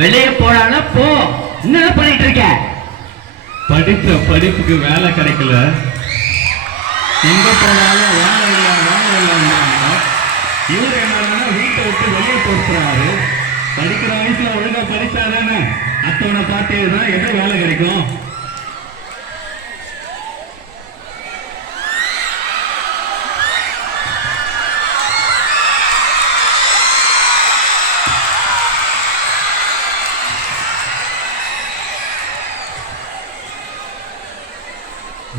வெளியே போறானா போ. என்ன பண்ணிட்டு இருக்க? படிச்ச படிப்புக்கு வேலை கிடைக்கல, எங்க போனாலும் வேலை இல்லை. இவர் என்னன்னா வீட்டை விட்டு வெளியே போட்டுறாரு. படிக்கிற வயசுல ஒழுங்கா படிச்சாதானே அத்தவனை பார்த்தேதான் எதோ வேலை கிடைக்கும்.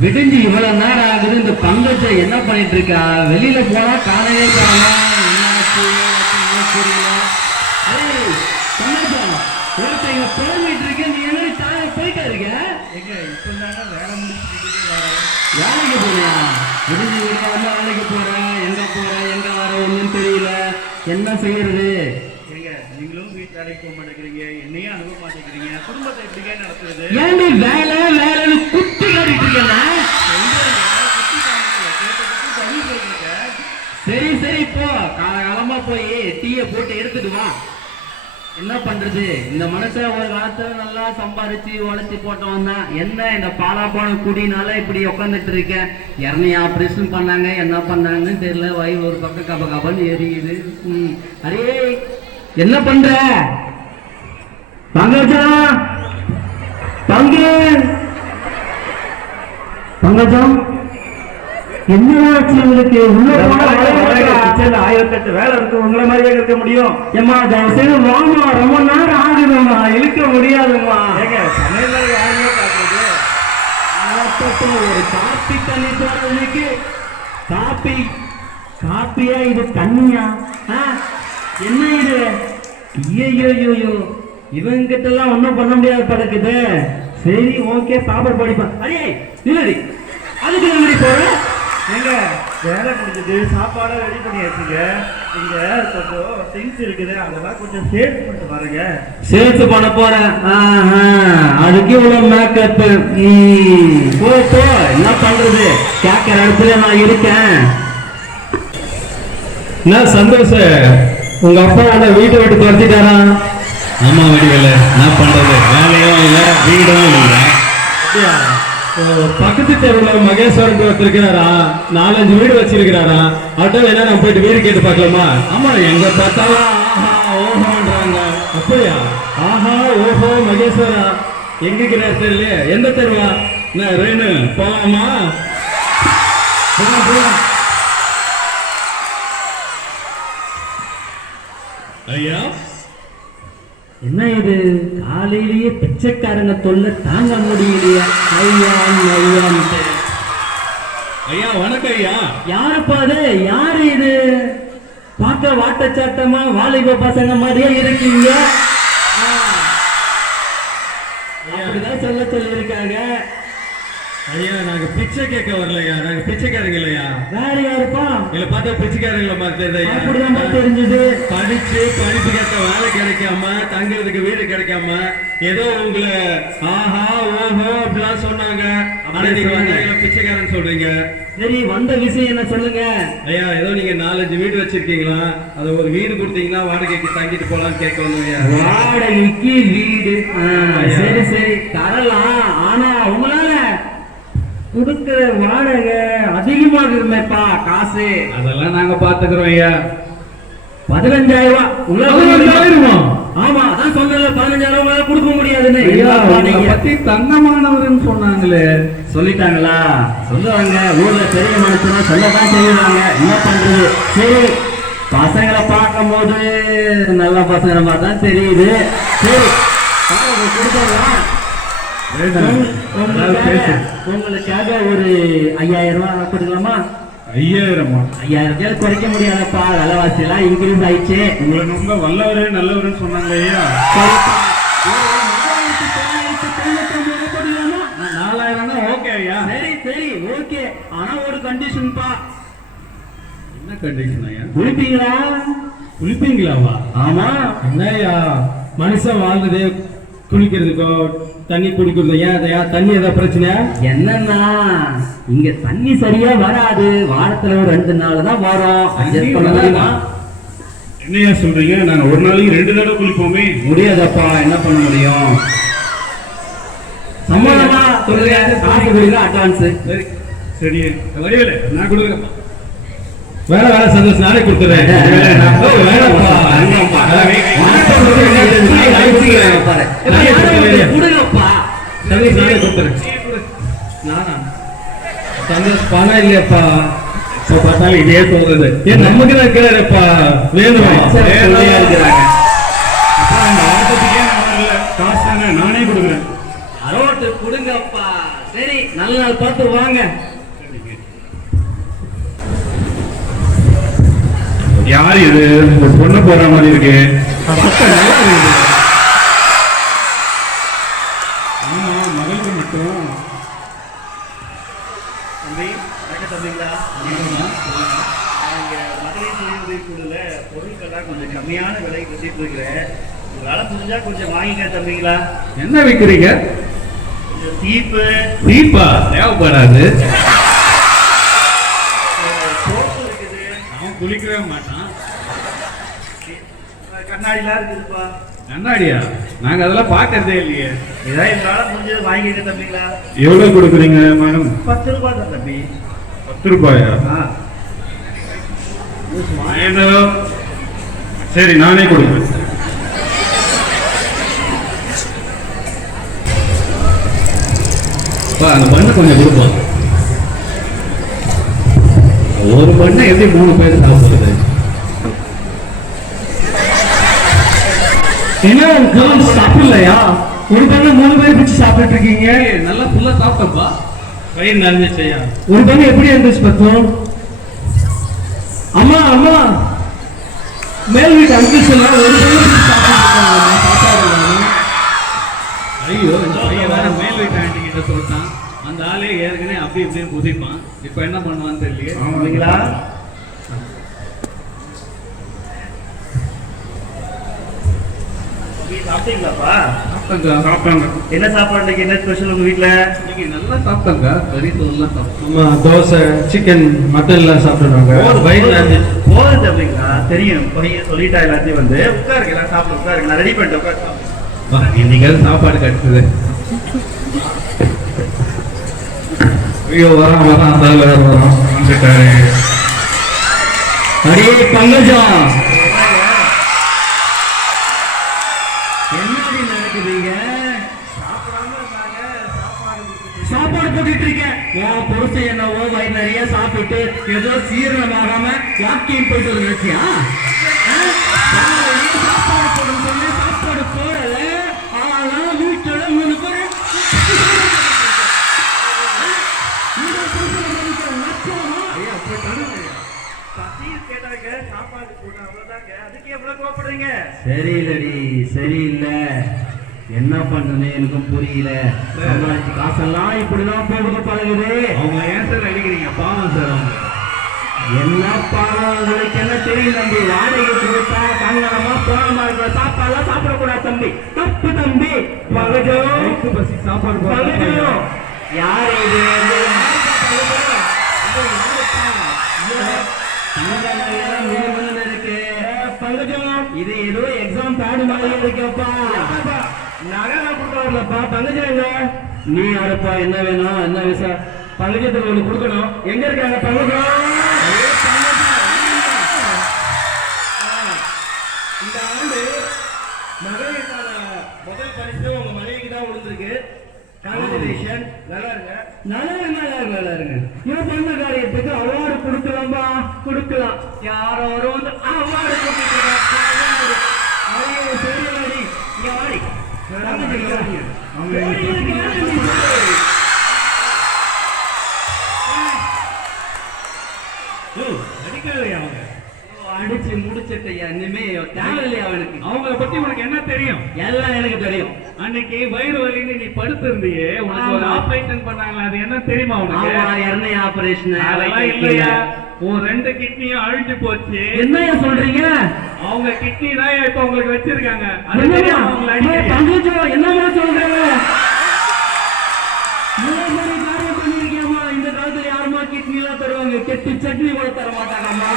விடிஞ்சு இவ்வளவு நேரம் ஆகுது. இந்த பங்கஜ என்ன பண்ணிட்டு இருக்கா? வெளியில போனா காணவே காணோம். என்னாச்சு புரியல. ஒருத்தங்க புலம்பிட்டு இருக்க, நீ என்ன தாங்க போயிட்டா இருக்க? இப்பதாங்க வேலை முடிச்சுட்டு வேலைக்கு போறியா? விடிஞ்சு வீட்டுல வந்து வேலைக்கு போறேன். எங்க போறேன் எங்க வர ஒண்ணும் தெரியல. என்ன செய்யறது? நீங்களும் வீட்டு வேலைக்கு போக மாட்டேங்கிறீங்க, என்னையும் அனுப்ப மாட்டேங்கிறீங்க. குடும்பத்தை எப்படிங்க நடத்துறது? ஏன்டி வேலை வேலைன்னு குத்தி காட்டிட்டு இருக்கேன். சரி சரி போ, காலகாலமா போய் டீயை போட்டு எடுத்துட்டு வா. என்ன பண்றது? இந்த மனுஷன் ஒரு காலத்துல நல்லா சம்பாதிச்சு உழைச்சி போட்டவன் தான். என்ன இந்த பாலா போன குடினால இப்படி உட்காந்துட்டு இருக்கேன். இறனைய ஆபரேஷன் பண்ணாங்க, என்ன பண்ணாங்கன்னு தெரியல. வயிறு ஒரு பக்கம் கப கபன்னு எரியுது. அரே என்ன பண்ற? பங்கஜா பங்கஜம் என்னாச்சு உங்களுக்கு? ஆயிரத்தெட்டு வேலை இருக்கு, உங்களை மாதிரியே இருக்க முடியும். ஏமா தயவு செய்து வாமா, ரொம்ப நேரம் ஆகுதுமா, இழுக்க முடியாதுமா. சமையல் யாருமே பார்க்கறது. ஒரு காப்பி தண்ணி போறதுக்கு காப்பியா இது தண்ணியா? என்ன இது? ஐயோ இவங்கிட்ட எல்லாம் ஒன்னும் பண்ண முடியாது பழக்குது. சரி ஓகே, சாப்பாடு படிப்பேன். அடே நில்லடி, அதுக்கு எப்படி போற? எங்க வேலை முடிஞ்சது, சாப்பாடா ரெடி பண்ணியாச்சுங்க. இங்க கொஞ்சம் திங்ஸ் இருக்குது, அதெல்லாம் கொஞ்சம் சேர்த்து பண்ணிட்டு பாருங்க. சேர்த்து பண்ண போறேன். அதுக்கு இவ்வளவு மேக்கப். போ என்ன பண்றது? கேட்கிற இடத்துல நான் இருக்கேன். என்ன சந்தோஷம், உங்க அப்பா என்ன வீட்டை விட்டு துரத்திட்டாரா? ஆமா வடிவேல, என்ன பண்றது, வேலையும் இல்லை வீடும் இல்லை. பக்கத்து தெருவில் மகேஸ்வரன் ஒருத்தருக்கிறாரா, 4-5 வீடு வச்சிருக்கிறாரா. அவர்கிட்ட வேணா நம்ம போயிட்டு வீடு கேட்டு பார்க்கலாமா? ஆமா, எங்க பார்த்தாலும் ஆஹா ஓஹோன்றாங்க. அப்படியா? ஆஹா ஓஹோ மகேஸ்வரா எங்க இருக்கிறார் தெரியல. எந்த தெருவா? என்ன ரேணு, போலாமா? ஐயா என்ன இது? காலையிலேயே பிச்சைக்காரங்க தொல்லை தாங்க முடியலையா? ஐயா வணக்கம் ஐயா. யாருப்பா அது? யாரு இது? பார்க்க வாட்டச்சாட்டமா வாலிப பசங்க மாதிரியே இருக்கீங்க. அப்படிதான் சொல்ல சொல்லியிருக்காங்க. ஐயா நாங்க பிச்சை கேட்க வரலையா, நாங்க பிச்சைக்காரங்க இல்லையா. வேற யாருப்பா? இல்ல பார்த்தா பிச்சைக்காரங்கள மாதிரி அப்படிதான் தெரிஞ்சது. படிப்பு கேட்ட வேலை கிடைக்காம, தங்குறதுக்கு வீடு கிடைக்காம, ஏதோ உங்களை ஆஹா ஓஹோ அப்படிலாம் சொன்னாங்க. ஆனா நீங்க வந்தாங்க பிச்சைக்காரன் சொல்றீங்க. சரி, வந்த விஷயம் என்ன சொல்லுங்க. ஐயா ஏதோ நீங்க 4-5 வீடு வச்சிருக்கீங்களா, அது ஒரு வீடு கொடுத்தீங்கன்னா வாடகைக்கு தங்கிட்டு போலான்னு கேட்க வந்தோம் ஐயா. வாடகைக்கு வீடு? சரி சரி தரலாம். ஆனா உங்களால கொடுக்கிற வாடகை அதிகமாக இருமேப்பா காசு. அதெல்லாம் நாங்க பாத்துக்கிறோம் ஐயா. 15,000 ரூபாய். ஆமா அதான் சொன்னல, 15,000 உங்களால கொடுக்க முடியாதுன்னு. பத்தி தங்கமானவர்னு சொன்னாங்களே. சொல்லிட்டாங்களா? சொல்லுவாங்க, ஊர்ல பெரிய மனுஷனா சொல்லதான் செய்வாங்க. என்ன பண்றது? சரி, பசங்களை பார்க்கும் போது நல்ல பசங்களை பார்த்தா தெரியுது. சரி கொடுத்துடலாம். உங்களுக்காக ஒரு 5,000 ரூபாய் கொடுக்கலாமா? 5,000 குறைக்க முடியாதப்பா, விலைவாசி எல்லாம் இன்க்ரீஸ் ஆயிடுச்சு. உங்களை ரொம்ப வல்லவரே நல்லவருன்னு சொன்னாங்க ஐயா. 4,000 ஓகே ஐயா. சரி சரி ஓகே, ஆனா ஒரு கண்டிஷன்பா. என்ன கண்டிஷன் ஐயா? குளிப்பீங்களா? குளிப்பீங்களாவா? ஆமா. என்னய்யா மனுஷன் வாழ்ந்ததே குளிக்கிறதுக்கோ தண்ணி குடிக்கிறதோ? ஏன் தண்ணி ஏதாவது பிரச்சனையா? என்னன்னா இங்க தண்ணி சரியா வராது. வாரத்துல ஒரு 2 நாள் தான் வரும். என்னையா சொல்றீங்க? நாங்க ஒரு நாளைக்கு 2 தடவை குளிப்போமே. முடியாதப்பா, என்ன பண்ண முடியும்? சம்பளமா சொல்லுங்க, காசு கொடுங்க, அட்வான்ஸ். சரி சரி வடிவேலு நான் கொடுக்குறேன். வேணாம் சந்தோஷ், நானே கொடுத்துறேன். வேணாம்ப்பா. கொடுங்கப்பா. சந்தோஷ் நானே கொடுத்துறேன். நானா? சந்தோஷ் பணம் இல்லையாப்பா. இப்போ பார்த்தாலும் இதே தோணுது. ஏன் நமக்கு தான் இருக்கிறாருப்பா. வேணுமா? இருக்கிறாங்க. காசு தானே, நானே கொடுக்குறேன். அரோட்டு கொடுங்கப்பா. சரி, நல்ல நாள் பார்த்து வாங்க. யார் இது? இந்த பொண்ணு போற மாதிரி இருக்கு. ஆமா, மகளுக்கு மட்டும். தம்பி, வணக்கம் தம்பிங்களா. மகளிர் சுய உதவி குழுல பொருட்கள்லாம் கொஞ்சம் கம்மியான விலைக்கு வித்துட்டு இருக்கிறேன். உங்களால முடிஞ்சா கொஞ்சம் வாங்கிக்க தம்பிங்களா. என்ன விற்கிறீங்க? கொஞ்சம் சீப்பு, தீபா தேவைப்படாது. சோப்பு இருக்குது, அவன் குளிக்கவே மாட்டான். கண்ணாடிலாம் இருக்குதுப்பா. கண்ணாடியா? நாங்க அதெல்லாம் பார்க்கறதே இல்லையே. இதான் உங்களால முடிஞ்சது வாங்கிக்க தம்பிங்களா. எவ்வளவு கொடுக்குறீங்க மேடம்? 10 ரூபாய் தான் தம்பி. 10 ரூபாயா? ஏதோ சரி, நானே கொடுக்குறேன். அந்த பண்ணை கொஞ்சம் கொடுப்போம். ஒரு பண்ணை எப்படி 3 பேர் சாப்பிடுறது? என்ன உங்களுக்கு சாப்பிடலையா? ஒரு பண்ணை 3 பேர் பிடிச்சி சாப்பிட்டு இருக்கீங்க. நல்லா ஃபுல்லா சாப்பிட்டப்பா. வயிறு நிறைஞ்சிச்சையா? ஒரு பண்ணை எப்படி இருந்துச்சு பத்தும்? அம்மா அம்மா, மேல் வீட்டு அங்கிள்ஸ் எல்லாம் ஒரு பண்ணை பிடிச்சி சாப்பிட்டு. ஐயோ, இந்த பையன் வேற மேல் வீட்டு ஆண்டி கிட்ட சொல்லிட்டான். அந்த ஆளே ஏற்கனவே அப்படி இப்படின்னு குதிப்பான். இப்ப என்ன பண்ணுவான்னு தெரியல. ஆமாங்களா? சாப்பிட்டீங்களாப்பா? சாப்பிட்டாங்க. என்ன சாப்பாடு இன்னைக்கு? என்ன ஸ்பெஷல் உங்க வீட்டுல? இன்னைக்கு நல்லா சாப்பிட்டாங்க. கறி தோல்லாம் சாப்பிட்டோம். ஆமா, தோசை, சிக்கன், மட்டன் எல்லாம் சாப்பிடுறாங்க. வயிறு நிறைஞ்சிச்சு. போதும் தம்பிங்களா, தெரியும். பையன் சொல்லிட்டா எல்லாத்தையும். வந்து உட்காருங்க, எல்லாம் சாப்பிட உட்காருங்க. நான் ரெடி பண்ணிட்டு உட்காரு. இன்னைக்கு சாப்பாடு கட்டுது. ஐயோ, வரான் வரான், அந்த ஆள் வேற வரான். வந்துட்டாரு. அடியே பங்கஜா, என்னடி நடக்குதுங்க? சாப்பாடு போட்டுட்டு இருக்கேன். உன் புருஷன் என்னவோ வயிறு நிறைய சாப்பிட்டு ஏதோ சீரணமாகாம வாக்கிங் போயிட்டு நினைச்சியா? சாப்பாடு போடுன்னு சொல்லி சாப்பாடு போடல. ஆனா வீட்டுல 3 பேர் கேட்டாங்க, சாப்பாடு போட்டா அவ்வளவுதாங்க. அதுக்கு எவ்வளவு கோவப்படுறீங்க? சரியில்லடி, சரியில்லை. என்ன பண்றேன்னு எனக்கும் புரியல. சம்பாதிச்சு காசெல்லாம் இப்படிதான் போக பழகுது. அவங்க ஏன் சார் அடிக்கிறீங்க? பாவம் சார் அவங்க. என்ன பாவம் உங்களுக்கு என்ன தெரியும் தம்பி? வாடகை கொடுத்தா கங்கணமா போனமா இருக்கிற சாப்பாடுலாம் சாப்பிடக்கூடாது தம்பி. தப்பு தம்பி. பகஜம் பசி சாப்பாடு பகஜம் யார் இது? இருக்கு பங்கஜம். இது ஏதோ எக்ஸாம் பேடு மாதிரி இருக்குப்பா. நகை கொடுக்க வரலப்பா. பங்கஜம், நீ யாருப்பா? என்ன வேணும்? என்ன விசா? பங்கஜத்துக்கு ஒண்ணு கொடுக்கணும். எங்க இருக்காங்க பங்கஜம்? இந்த ஆண்டு மகளிருக்கான முதல் பரிசு உங்க மனைவிக்கு தான் விழுந்திருக்கு. காங்கிரேஷன். நல்லா இருங்க. நல்லா இருங்க, நல்லா இருங்க, நல்லா இருங்க. இவன் பண்ண காரியத்துக்கு அவார்டு கொடுக்கலாம்பா, கொடுக்கலாம். யாரோ வந்து அவார்டு கொடுத்துருக்காங்க. சரி, யாரி அடிக்கலையா அவங்க? அடிச்சு முடிச்சிட்டையா. இனிமே தேவையில்லையா அவனுக்கு? அவங்கள பத்தி உனக்கு என்ன தெரியும்? எல்லாம் எனக்கு தெரியும். அன்னைக்கு வயிறு வலின்னு நீ படுத்து இருந்தியே, உனக்கு ஒரு ஆபரேஷன் பண்ணாங்களா? அது என்ன தெரியுமா உனக்கு? எண்ணெய் ஆபரேஷன் அதெல்லாம் இல்லையா? உன் 2 கிட்னியும் அழிஞ்சு போச்சு. என்னையா சொல்றீங்க? அவங்க கிட்னி தான் இப்ப உங்களுக்கு வச்சிருக்காங்க. அது தெரியும் அவங்களை அடிக்க. என்னமா சொல்றீங்க? காரியம் பண்ணிருக்கியாமா? இந்த காலத்துல யாருமா கிட்னி எல்லாம் தருவாங்க? கெட்டு சட்னி கூட தர மாட்டாங்கம்மா.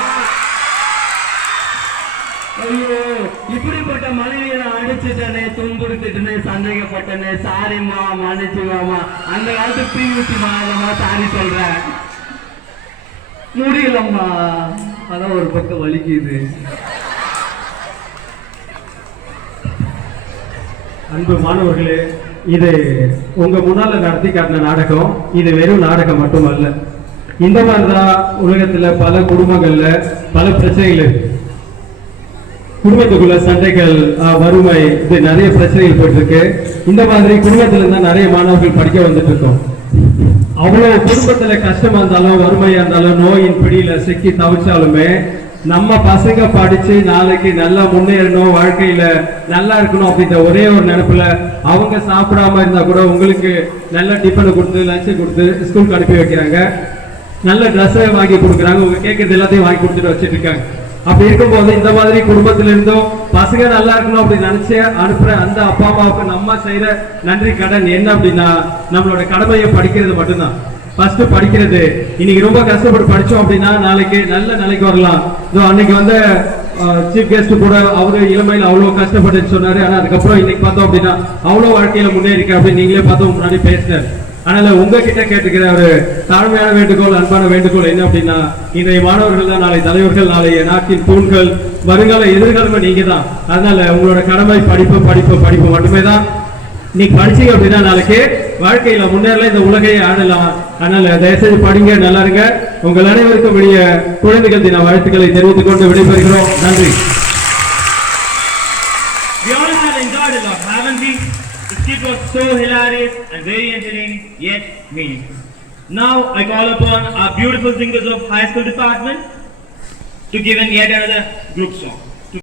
குடிச்சிட்டுன்னு சந்தேகப்பட்டேன்னு சாரிம்மா மன்னிச்சுவாமா. அந்த காலத்து பியூசி மாதமா சாரி சொல்றேன். முடியலம்மா, அதான் ஒரு பக்கம் வலிக்குது. அன்பு மாணவர்களே, இது உங்க முன்னால நடத்தி காட்டின நாடகம். இது வெறும் நாடகம் மட்டுமல்ல. இந்த மாதிரிதான் உலகத்துல பல குடும்பங்கள்ல பல பிரச்சனைகள் இருக்கு. குடும்பத்துக்குள்ள சண்டைகள், வறுமை, இது நிறைய பிரச்சனைகள் போயிட்டு இருக்கு. இந்த மாதிரி குடும்பத்துல இருந்தா நிறைய மாணவர்கள் படிக்க வந்துட்டு இருக்கோம். அவ்வளவு குடும்பத்துல கஷ்டமா இருந்தாலும், வறுமையா இருந்தாலும், நோயின் பிடியில சிக்கி தவிச்சாலுமே நம்ம பசங்க படிச்சு நாளைக்கு நல்லா முன்னேறணும், வாழ்க்கையில நல்லா இருக்கணும் அப்படின்ற ஒரே ஒரு நினைப்புல அவங்க சாப்பிடாம இருந்தா கூட உங்களுக்கு நல்ல டிஃபன் கொடுத்து லஞ்சு கொடுத்து ஸ்கூலுக்கு அனுப்பி வைக்கிறாங்க. நல்ல ட்ரெஸ்ஸை வாங்கி கொடுக்குறாங்க. உங்க கேட்கறது எல்லாத்தையும் வாங்கி கொடுத்துட்டு வச்சுட்டு இருக்காங்க. அப்படி இருக்கும்போது இந்த மாதிரி குடும்பத்துல இருந்தும் பசங்க நல்லா இருக்கணும் அப்படின்னு நினைச்சு அனுப்புற அந்த அப்பா அம்மாவுக்கு நம்ம செய்யற நன்றி கடன் என்ன அப்படின்னா, நம்மளோட கடமையை படிக்கிறது மட்டும்தான். ஃபர்ஸ்ட் படிக்கிறது. இன்னைக்கு ரொம்ப கஷ்டப்பட்டு படிச்சோம் அப்படின்னா நாளைக்கு நல்ல நிலைக்கு வரலாம். அன்னைக்கு வந்து சீஃப் கெஸ்ட் கூட அவரு இளமையில அவ்வளவு கஷ்டப்பட்டுன்னு சொன்னாரு. ஆனா அதுக்கப்புறம் இன்னைக்கு பார்த்தோம் அப்படின்னா அவ்வளவு வாழ்க்கையில முன்னேறிக்க அப்படின்னு நீங்களே பார்த்தோம் முன்னாடி பேசினார். அதனால உங்ககிட்ட கேட்டுக்கிற ஒரு தாழ்மையான வேண்டுகோள், அன்பான வேண்டுகோள் என்ன அப்படின்னா, இன்றைய மாணவர்கள் தான் நாளை தலைவர்கள், நாளைய நாட்டின் தூண்கள், வருங்கால எதிர்காலமே நீங்க தான். அதனால உங்களோட கடமை படிப்பு படிப்பு படிப்பு மட்டுமே தான். நீ படிச்சீங்க அப்படின்னா நாளைக்கு வாழ்க்கையில முன்னேறல, இந்த உலகையை ஆடலாம். அதனால தயவுசெய்து படிங்க, நல்லா இருங்க. உங்கள் அனைவருக்கும் வெளிய குழந்தைகள் தின வாழ்த்துக்களை தெரிவித்துக் கொண்டு விடைபெறுகிறோம். நன்றி. We all have enjoyed a lot, haven't we? The skit was so hilarious and very entertaining, yet meaningful. Now I call upon our beautiful singers of high school department to give in yet another group song.